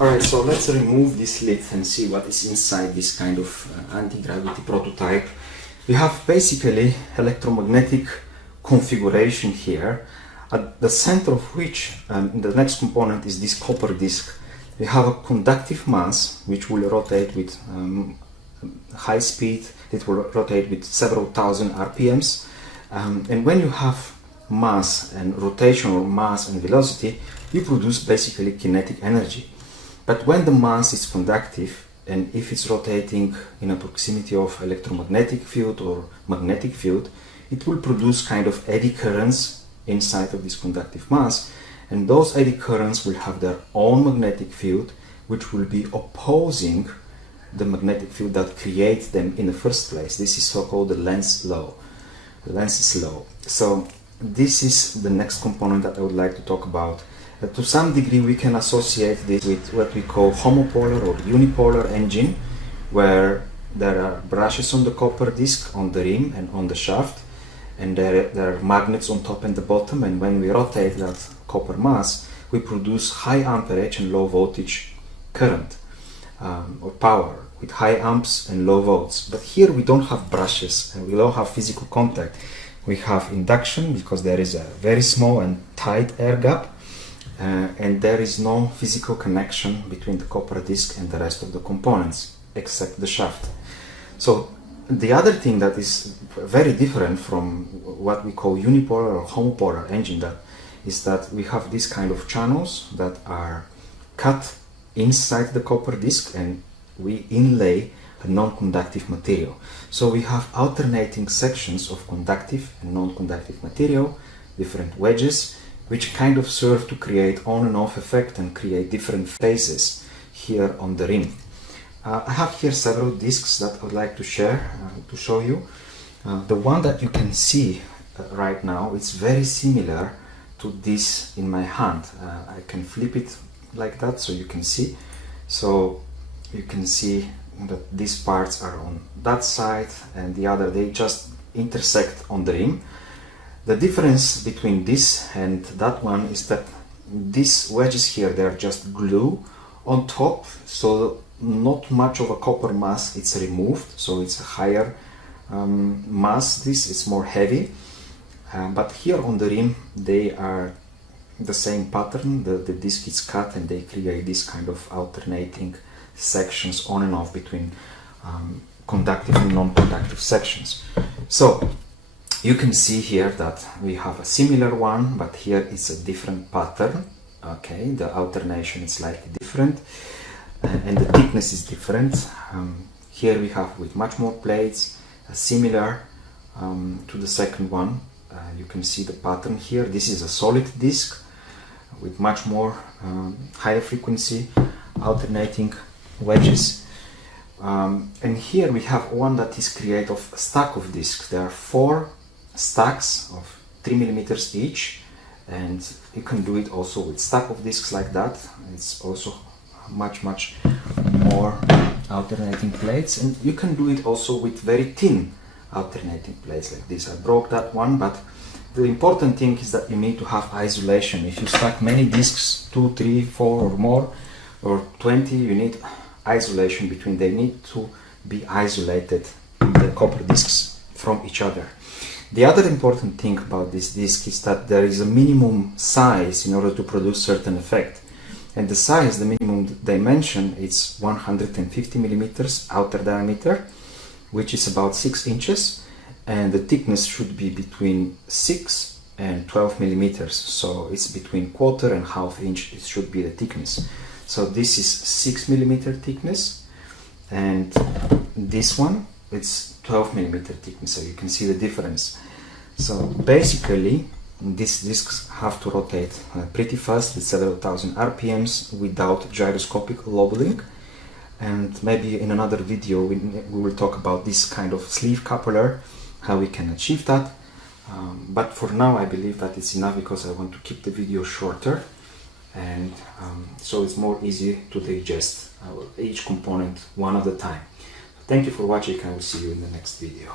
Alright, so let's remove this lid and see what is inside this kind of anti-gravity prototype. We have basically electromagnetic configuration here, at the center of which the next component is this copper disc. We have a conductive mass which will rotate with high speed. It will rotate with several thousand RPMs, and when you have mass and rotational mass and velocity, you produce basically kinetic energy. But when the mass is conductive, and if it's rotating in a proximity of electromagnetic field or magnetic field, it will produce kind of eddy currents inside of this conductive mass, and those eddy currents will have their own magnetic field, which will be opposing the magnetic field that creates them in the first place. This is so-called the Lenz's law. Lenz's law. So this is the next component that I would like to talk about. To some degree we can associate this with what we call homopolar or unipolar engine, where there are brushes on the copper disc, on the rim and on the shaft, and there are magnets on top and the bottom, and when we rotate that copper mass, we produce high amperage and low voltage current or power with high amps and low volts. But here we don't have brushes and we don't have physical contact. We have induction because there is a very small and tight air gap, and there is no physical connection between the copper disc and the rest of the components except the shaft. So the other thing that is very different from what we call unipolar or homopolar engine is that we have these kind of channels that are cut inside the copper disc, and we inlay a non-conductive material. So we have alternating sections of conductive and non-conductive material, different wedges, which kind of serve to create on and off effect and create different phases here on the rim. I have here several discs that I would like to share, to show you. The one that you can see right now, it's very similar to this in my hand. I can flip it like that so you can see. So you can see that these parts are on that side and the other, they just intersect on the rim. The difference between this and that one is that these wedges here, they are just glue on top, so not much of a copper mass it's removed, so it's a higher mass. This is more heavy, but here on the rim they are the same pattern. The disc is cut and they create this kind of alternating sections on and off between conductive and non-conductive sections. So you can see here that we have a similar one, but here it's a different pattern. Okay, the alternation is slightly different, and the thickness is different. Here we have with much more plates, similar to the second one. You can see the pattern here. This is a solid disc with much more higher frequency alternating wedges. And here we have one that is created of a stack of discs. There are 4 stacks of 3 millimeters each, and you can do it also with stack of discs like that. It's also much more alternating plates, and you can do it also with very thin alternating plates like this. I broke that one, but the important thing is that you need to have isolation. If you stack many discs, 2, 3, 4 or more, or 20, you need isolation between. They need to be isolated, the copper discs, from each other. The other important thing about this disc is that there is a minimum size in order to produce certain effect. And the size, the minimum dimension, is 150 millimeters outer diameter, which is about 6 inches, and the thickness should be between 6 and 12 millimeters. So it's between quarter and half inch, it should be the thickness. So this is 6 millimeter thickness, and this one, it's 12 millimeter thickness, so you can see the difference. So basically these discs have to rotate pretty fast with several thousand RPMs without gyroscopic leveling, and maybe in another video we will talk about this kind of sleeve coupler, how we can achieve that. But for now I believe that it's enough, because I want to keep the video shorter, and so it's more easy to digest each component one at a time. Thank you for watching, and I will see you in the next video.